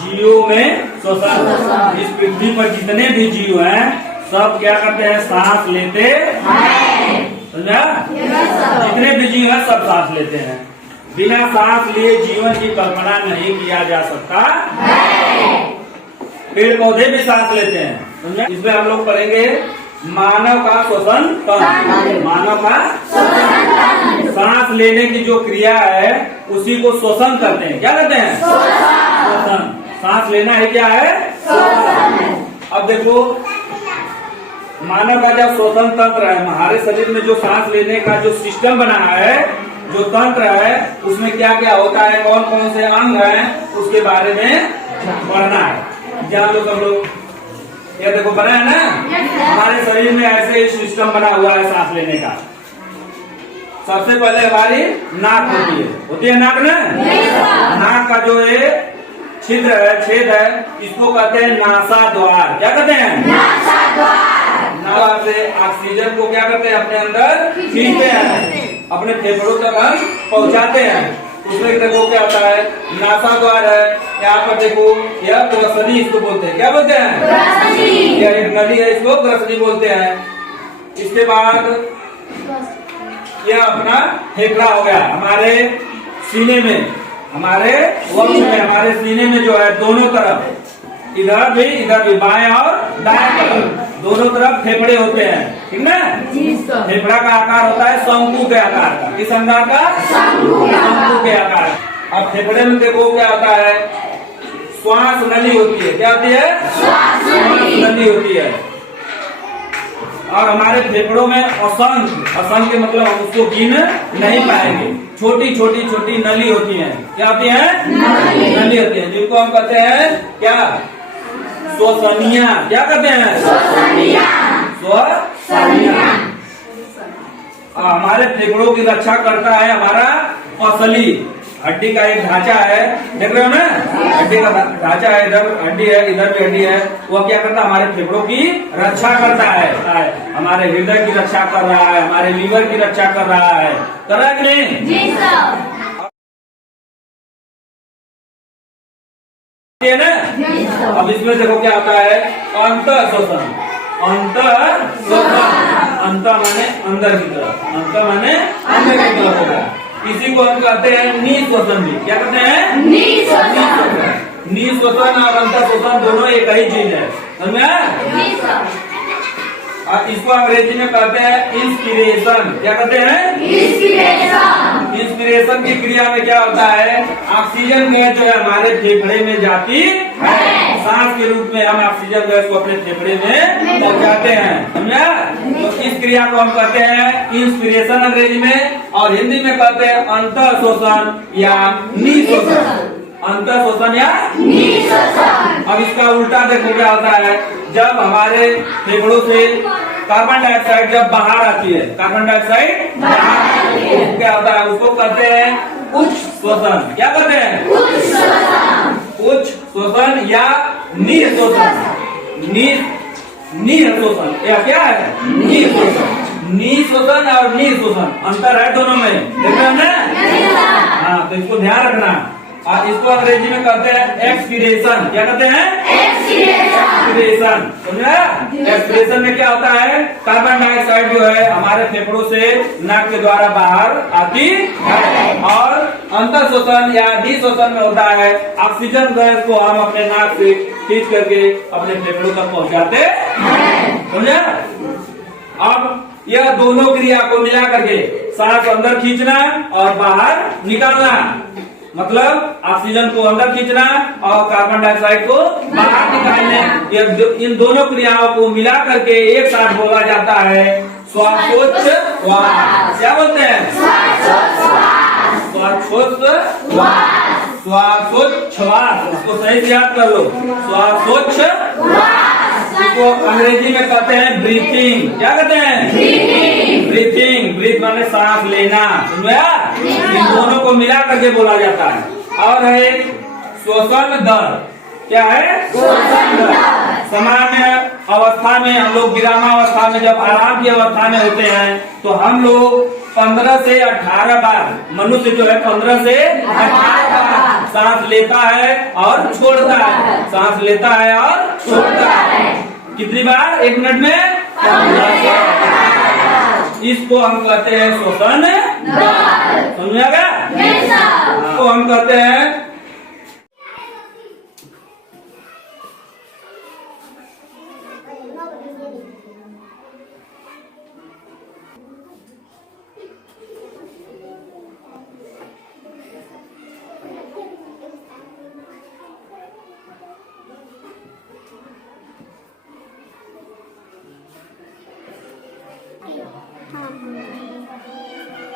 जीवों में श्वसन। इस पृथ्वी पर जितने भी जीव हैं सब क्या करते हैं, सांस लेते हैं। समझा? जितने भी जीव हैं सब सांस लेते हैं। बिना सांस लिए जीवन की कल्पना नहीं किया जा सकता। पेड़ पौधे भी सांस लेते हैं। समझा? इसमें हम लोग पढ़ेंगे मानव का श्वसन तंत्र। मानव का सांस लेने की जो क्रिया है उसी को श्वसन करते हैं। क्या कहते हैं? श्वसन। सांस लेना है क्या है? अब देखो मानव का जब श्वसन तंत्र है, हमारे शरीर में जो सांस लेने का जो सिस्टम बना है, जो तंत्र है, उसमें क्या क्या होता है, कौन कौन से अंग हैं, उसके बारे में पढ़ना है। जान लो सब लोग। ये देखो बना है ना, हमारे शरीर में ऐसे सिस्टम बना हुआ है सांस लेने का। सबसे पहले हमारी नाक होती है नाक ना। नाक का जो है छिद्र है, छेद है, इसको कहते हैं नासा द्वार। क्या कहते हैं? नासा द्वार। से ऑक्सीजन को क्या करते हैं, अपने अंदर खींचते हैं, अपने फेफड़ों तक हम पहुंचाते हैं। उसमें देखो क्या होता है, नासा द्वार है। यहाँ पर देखो यह ग्रसनी इसको बोलते हैं। क्या बोलते हैं? यह एक नली है, इसको ग्रसनी बोलते हैं। इसके बाद यह अपना फेफड़ा हो गया हमारे सीने में, हमारे वक्ष में, हमारे सीने में जो है दोनों तरफ, इधर भी बाएं और दाएं तरफ दोनों तरफ फेफड़े होते हैं। ठीक ना? फेफड़ा का आकार होता है शंकु के आकार का। किस आकार का? शंकु के आकार। अब फेफड़े में देखो क्या होता है, श्वास नली होती है। क्या होती है? श्वास नली होती है। और हमारे फेफड़ों में असंख्य मतलब हम उसको गिन नहीं पाएंगे, छोटी छोटी नली होती हैं। क्या होती है? नली होती है, जिनको हम कहते हैं क्या? श्वसनिया। क्या कहते हैं? श्वसनिया। हमारे फेफड़ों की रक्षा करता है हमारा पसली, हड्डी का एक ढांचा है, देख रहे हो ना, हड्डी का ढांचा है, इधर हड्डी है, इधर भी हड्डी है। वो क्या करता है? हमारे फेफड़ों की रक्षा करता है, हमारे हृदय की रक्षा कर रहा है, हमारे लीवर की रक्षा कर रहा है। कर रहा है कि नहीं? जी सर। ना? अब इसमें देखो क्या होता है, अंतर श्वसन। अंतर श्वसन, अंतर माने अंदर की तरफ, अंतर माने अंदर की तरफ होगा। इसी को हम कहते हैं निःश्वसन भी। क्या कहते हैं? निःश्वसन और अंतर श्वसन दोनों एक ही चीज है। समझा? और इसको अंग्रेजी में कहते हैं इंस्पिरेशन। क्या कहते हैं? इंस्पिरेशन की क्रिया में क्या होता है, ऑक्सीजन गैस जो है हमारे फेफड़े में जाती है। सांस के रूप में हम ऑक्सीजन गैस को अपने फेफड़े में पहुंचाते हैं। समझा? तो इस क्रिया को हम कहते हैं इंस्पिरेशन अंग्रेजी में, और हिंदी में कहते हैं अंतर श्वसन या निःश्वसन। अंतर श्वसन या निःश्वसन। अब इसका उल्टा देखो क्या होता है, जब हमारे फेफड़ों से कार्बन डाइऑक्साइड जब बाहर आती है, कार्बन डाइऑक्साइड बाहर आती है, क्या होता है, उसको कहते हैं उच्च श्वसन। क्या कहते हैं? उच्च श्वसन या निःश्वसन। निःश्वसन यह क्या है? निःश्वसन और निःश्वसन अंतर है दोनों में, देख रहे हो ना? हाँ, तो इसको ध्यान रखना। और इसको अंग्रेजी में कहते हैं एक्सपीरेशन। क्या कहते हैं? एक्सपीरेशन। समझा? एक्सपीरेशन में क्या होता है, कार्बन डाइऑक्साइड जो है हमारे फेफड़ों से नाक के द्वारा बाहर आती है, और अंतर श्वसन या निःश्वसन में होता है ऑक्सीजन गैस को हम अपने नाक से खींच करके अपने फेफड़ों तक पहुंचाते हैं। समझा? अब यह दोनों क्रिया को मिला करके सांस अंदर खींचना और बाहर निकालना, मतलब ऑक्सीजन को अंदर खींचना और कार्बन डाइऑक्साइड को बाहर निकालने, इन दोनों क्रियाओं को मिला करके एक साथ बोला जाता है श्वासोच्छ्वास। क्या बोलते हैं? श्वासोच्छ्वास। इसको सही से याद कर लो, श्वासोच्छ्वास। इसको अंग्रेजी में कहते हैं ब्रीथिंग। क्या कहते हैं? ब्रीथिंग। ब्रीथ माने सांस लेना। समझा? इन दोनों को मिला करके बोला जाता है। और है श्वसन दर। क्या है? श्वसन दर। सामान्य अवस्था में हम लोग विरामावस्था में जब आराम की अवस्था में होते हैं तो हम लोग 15 से 18 बार, मनुष्य जो है 15 से 18 बार सांस लेता है और छोड़ता है, सांस लेता है और छोड़ता है। कितनी बार? 1 मिनट में? इसको हम कहते हैं श्वसन। समझ आ गया? इसको हम कहते हैं हाँ।